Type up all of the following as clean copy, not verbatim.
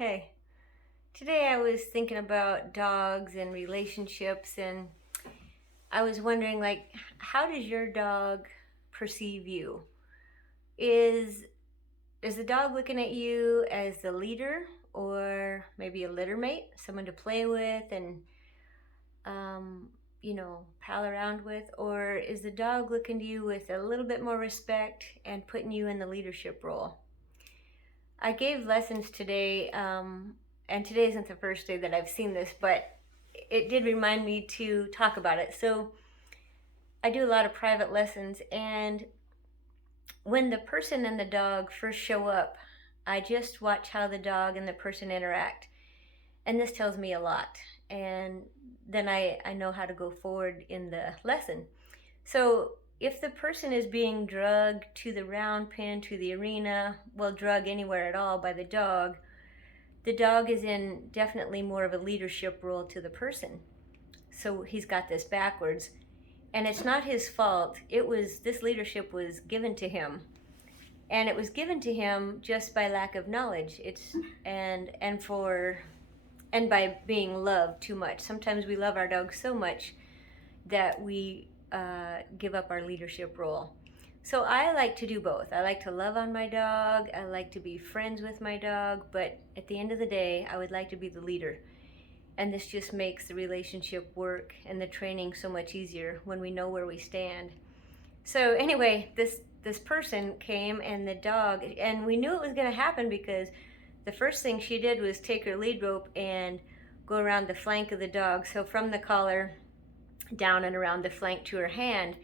Hey, today I was thinking about dogs and relationships, and I was wondering, how does your dog perceive you? Is is the dog looking at you as the leader, or maybe a littermate, someone to play with and um, pal around with, or is the dog looking to you with a little bit more respect and putting you in the leadership role? I gave lessons today, and today isn't the first day that I've seen this, but it did remind me to talk about it. So I do a lot of private lessons, and when the person and the dog first show up, I just watch how the dog and the person interact. And this tells me a lot. And then I know how to go forward in the lesson. So if the person is being drugged to the round pen, to the arena, well, drug anywhere at all by the dog is in definitely more of a leadership role to the person. So he's got this backwards. And it's not his fault. This leadership was given to him. And it was given to him just by lack of knowledge. And by being loved too much. Sometimes we love our dogs so much that we give up our leadership role. So I like to do both. I like to love on my dog. I like to be friends with my dog. But at the end of the day, I would like to be the leader. And this just makes the relationship work and the training so much easier when we know where we stand. So anyway, this person came and the dog, and we knew it was going to happen because the first thing she did was take her lead rope and go around the flank of the dog. So from the collar down and around the flank to her hand.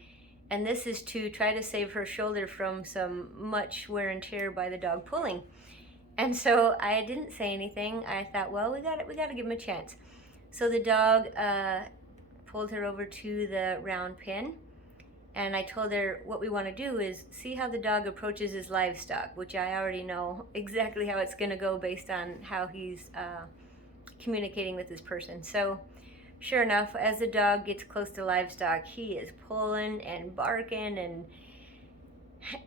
And this is to try to save her shoulder from some much wear and tear by the dog pulling. And so I didn't say anything. I thought, well, we got to give him a chance. So the dog pulled her over to the round pen, and I told her what we want to do is see how the dog approaches his livestock, which I already know exactly how it's going to go based on how he's communicating with this person. So sure enough, as the dog gets close to livestock, he is pulling and barking, and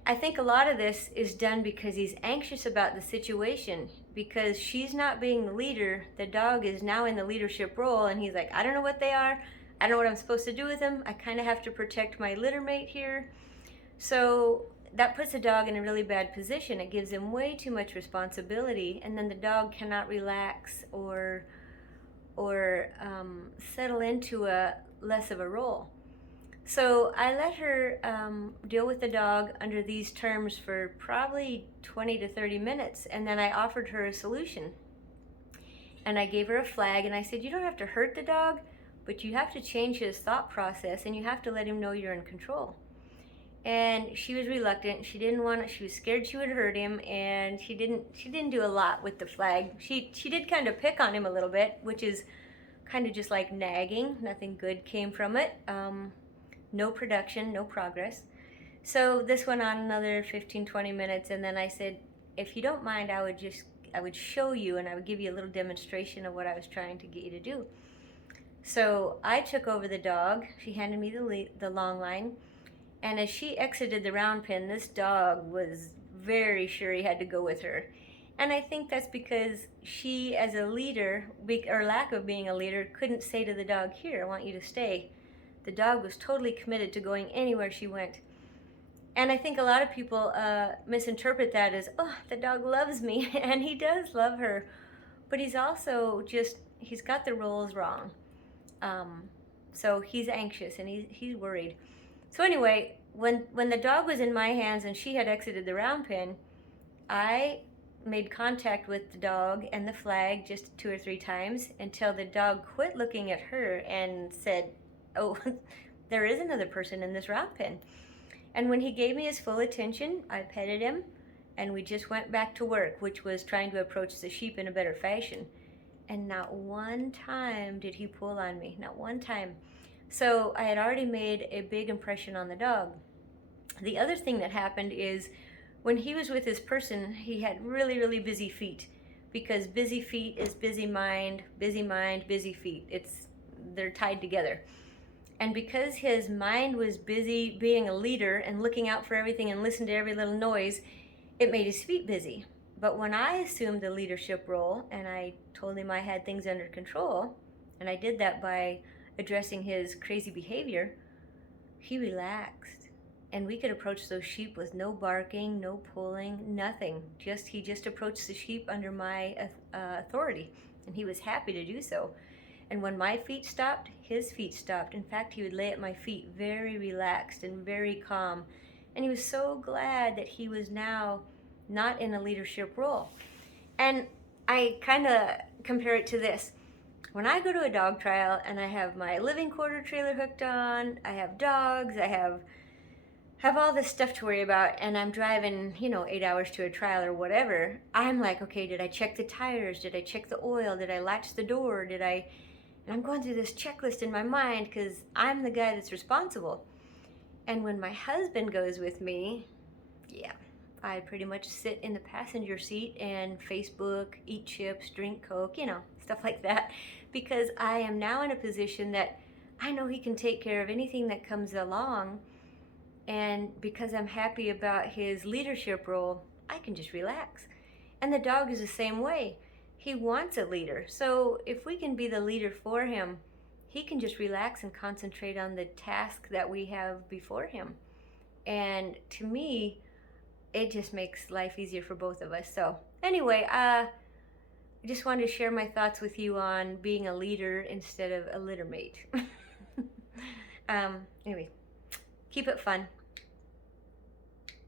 I think a lot of this is done because he's anxious about the situation. Because she's not being the leader, the dog is now in the leadership role, and he's like, I don't know what they are. I don't know what I'm supposed to do with them. I kind of have to protect my littermate here. So that puts the dog in a really bad position. It gives him way too much responsibility, and then the dog cannot relax or settle into a less of a role. So I let her deal with the dog under these terms for probably 20 to 30 minutes, and then I offered her a solution. And I gave her a flag, and I said, you don't have to hurt the dog, but you have to change his thought process, and you have to let him know you're in control. And she was reluctant. She didn't want it. She was scared she would hurt him, and she didn't do a lot with the flag. She did kind of pick on him a little bit, which is kind of just like nagging. Nothing good came from it. No production, no progress. So this went on another 15-20 minutes, and then I said, if you don't mind, I would show you, and I would give you a little demonstration of what I was trying to get you to do. So I took over the dog. She handed me the long line, and as she exited the round pen, this dog was very sure he had to go with her. And I think that's because she, as a leader, or lack of being a leader, couldn't say to the dog, here, I want you to stay. The dog was totally committed to going anywhere she went. And I think a lot of people misinterpret that as, oh, the dog loves me. And he does love her. But he's also he's got the roles wrong. So he's anxious and he's worried. So anyway, when the dog was in my hands and she had exited the round pen, I made contact with the dog and the flag just 2 or 3 times until the dog quit looking at her and said, oh, there is another person in this round pen. And when he gave me his full attention, I petted him, and we just went back to work, which was trying to approach the sheep in a better fashion. And not one time did he pull on me, not one time. So I had already made a big impression on the dog. The other thing that happened is when he was with this person, he had really, really busy feet, because busy feet is busy mind, busy feet. They're tied together. And because his mind was busy being a leader and looking out for everything and listening to every little noise, it made his feet busy. But when I assumed the leadership role and I told him I had things under control, and I did that by addressing his crazy behavior, he relaxed. And we could approach those sheep with no barking, no pulling, nothing. He just approached the sheep under my authority, and he was happy to do so. And when my feet stopped, his feet stopped. In fact, he would lay at my feet very relaxed and very calm. And he was so glad that he was now not in a leadership role. And I kind of compare it to this. When I go to a dog trial and I have my living quarter trailer hooked on, I have dogs, I have all this stuff to worry about, and I'm driving, 8 hours to a trial or whatever, I'm like, okay, did I check the tires? Did I check the oil? Did I latch the door? And I'm going through this checklist in my mind because I'm the guy that's responsible. And when my husband goes with me, yeah, I pretty much sit in the passenger seat and Facebook, eat chips, drink Coke, stuff like that, because I am now in a position that I know he can take care of anything that comes along. And because I'm happy about his leadership role, I can just relax. And the dog is the same way. He wants a leader. So if we can be the leader for him, he can just relax and concentrate on the task that we have before him. And to me, it just makes life easier for both of us. So anyway, I just wanted to share my thoughts with you on being a leader instead of a littermate. Anyway, keep it fun.